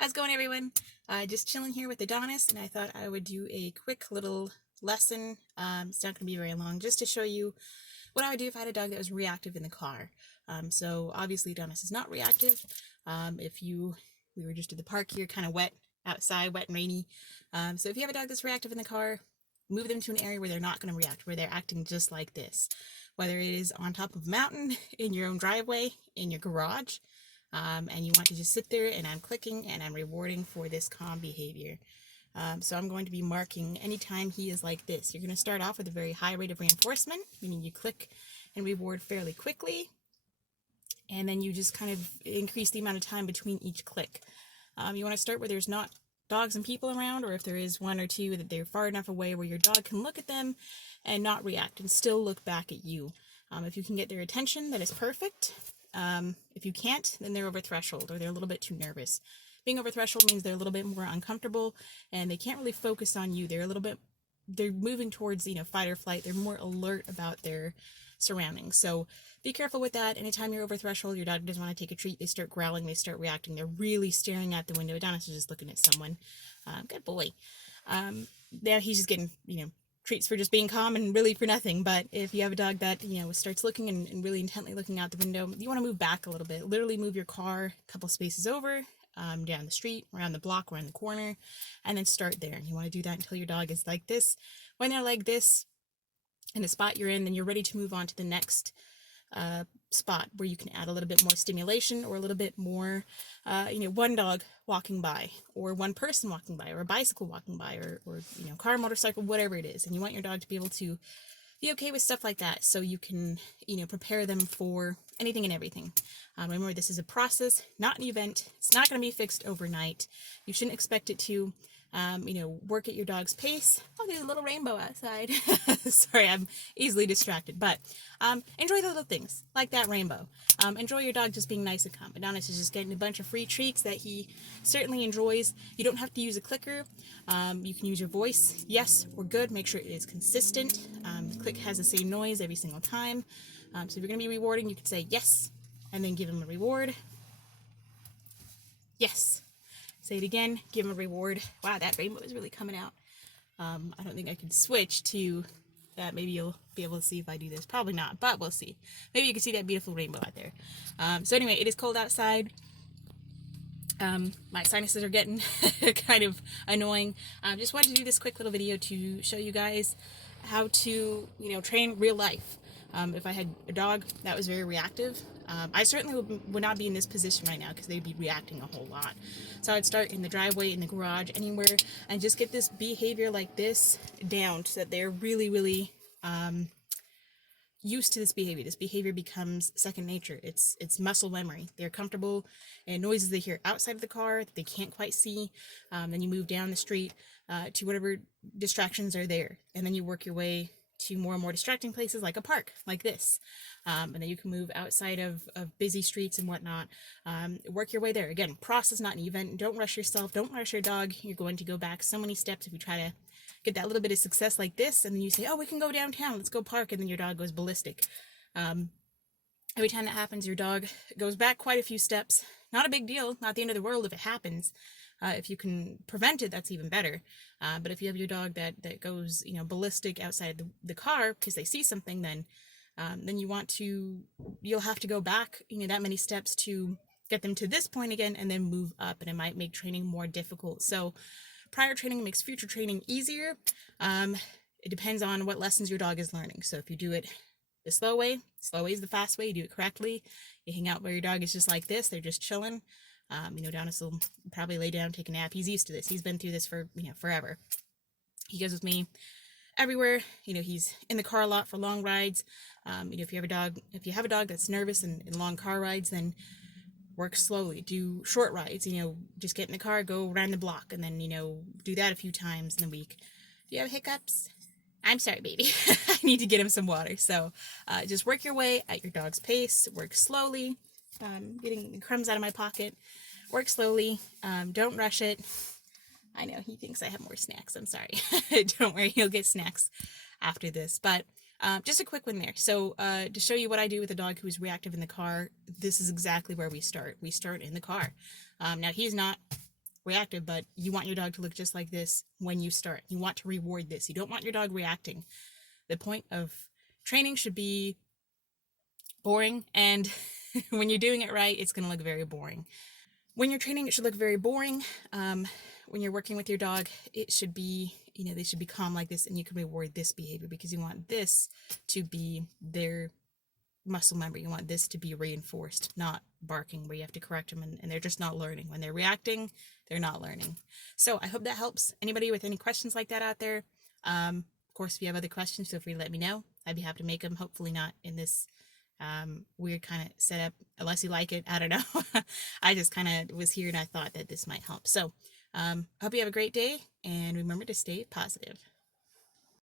How's it going, everyone? Just chilling here with Adonis, and I thought I would do a quick little lesson. It's not going to be very long, just to show you what I would do if I had a dog that was reactive in the car. So obviously Adonis is not reactive. We were just at the park here, kind of wet outside, wet and rainy. So if you have a dog that's reactive in the car, move them to an area where they're not going to react, where they're acting just like this. Whether it is on top of a mountain, in your own driveway, in your garage, and you want to just sit there and I'm clicking and I'm rewarding for this calm behavior. So I'm going to be marking anytime he is like this. You're going to start off with a very high rate of reinforcement, meaning you click and reward fairly quickly, and then you just kind of increase the amount of time between each click. You want to start where there's not dogs and people around, or if there is one or two, that they're far enough away where your dog can look at them and not react and still look back at you. If you can get their attention, that is perfect. If you can't, then they're over threshold or they're a little bit too nervous. Being over threshold means they're a little bit more uncomfortable and they can't really focus on you. They're moving towards, fight or flight. They're more alert about their surroundings. So be careful with that. Anytime you're over threshold, your dog doesn't want to take a treat. They start growling, they start reacting. They're really staring out the window. Adonis is just looking at someone. Good boy. Now he's just getting, treats for just being calm and really for nothing. But if you have a dog that, starts looking and really intently looking out the window, you want to move back a little bit. Literally move your car a couple spaces over, down the street, around the block, around the corner, and then start there. And you want to do that until your dog is like this. When they're like this, in the spot you're in, then you're ready to move on to the next spot where you can add a little bit more stimulation or a little bit more, one dog walking by or one person walking by or a bicycle walking by or car, motorcycle, whatever it is. And you want your dog to be able to be okay with stuff like that so you can, prepare them for anything and everything. Remember, this is a process, not an event. It's not going to be fixed overnight. You shouldn't expect it to. Work at your dog's pace. Oh, there's a little rainbow outside. Sorry, I'm easily distracted, but enjoy the little things like that rainbow. Enjoy your dog just being nice and calm. Adonis is just getting a bunch of free treats that he certainly enjoys. You don't have to use a clicker. You can use your voice. Yes, we're good. Make sure it is consistent. The click has the same noise every single time. So if you're going to be rewarding, you can say yes, and then give him a reward. Yes. Say it again, give him a reward. Wow, that rainbow is really coming out. I don't think I can switch to that. Maybe you'll be able to see if I do this. Probably not, but we'll see. Maybe you can see that beautiful rainbow out there. So anyway, it is cold outside. My sinuses are getting kind of annoying. Just wanted to do this quick little video to show you guys how to, train real life. If I had a dog that was very reactive, I certainly would not be in this position right now because they'd be reacting a whole lot. So I'd start in the driveway, in the garage, anywhere, and just get this behavior like this down so that they're really, really used to this behavior. This behavior becomes second nature. It's muscle memory. They're comfortable in noises they hear outside of the car that they can't quite see. Then you move down the street to whatever distractions are there, and then you work your way to more and more distracting places like a park, like this. And then you can move outside of busy streets and whatnot. Work your way there. Again, process, not an event. Don't rush yourself. Don't rush your dog. You're going to go back so many steps if you try to get that little bit of success like this, and then you say, oh, we can go downtown, let's go park, and then your dog goes ballistic. Every time that happens, your dog goes back quite a few steps. Not a big deal, not the end of the world if it happens. If you can prevent it, that's even better. But if you have your dog that goes, ballistic outside the car because they see something, then you'll have to go back, that many steps to get them to this point again and then move up, and it might make training more difficult. So prior training makes future training easier. It depends on what lessons your dog is learning. So if you do it the slow way is the fast way, you do it correctly. You hang out where your dog is just like this, they're just chilling. Adonis will probably lay down, take a nap. He's used to this. He's been through this for, forever. He goes with me everywhere. He's in the car a lot for long rides. If you have a dog that's nervous in long car rides, then work slowly. Do short rides. Just get in the car, go around the block, and then, do that a few times in the week. Do you have hiccups? I'm sorry, baby. I need to get him some water. So just work your way at your dog's pace. Work slowly. Getting the crumbs out of my pocket. Work slowly. Don't rush it. I know he thinks I have more snacks. I'm sorry. Don't worry, he'll get snacks after this. But just a quick one there. So to show you what I do with a dog who's reactive in the car, this is exactly where we start. We start in the car. Now he's not reactive, but you want your dog to look just like this when you start. You want to reward this. You don't want your dog reacting. The point of training should be boring, and when you're doing it right, it's going to look very boring. When you're training, it should look very boring. When you're working with your dog, it should be, they should be calm like this, and you can reward this behavior because you want this to be their muscle memory. You want this to be reinforced, not barking where you have to correct them and they're just not learning. When they're reacting, they're not learning. So I hope that helps. Anybody with any questions like that out there? Of course, if you have other questions, feel free to let me know. I'd be happy to make them. Hopefully not in this weird kind of setup, unless you like it. I don't know. I just kind of was here and I thought that this might help. So I hope you have a great day, and remember to stay positive.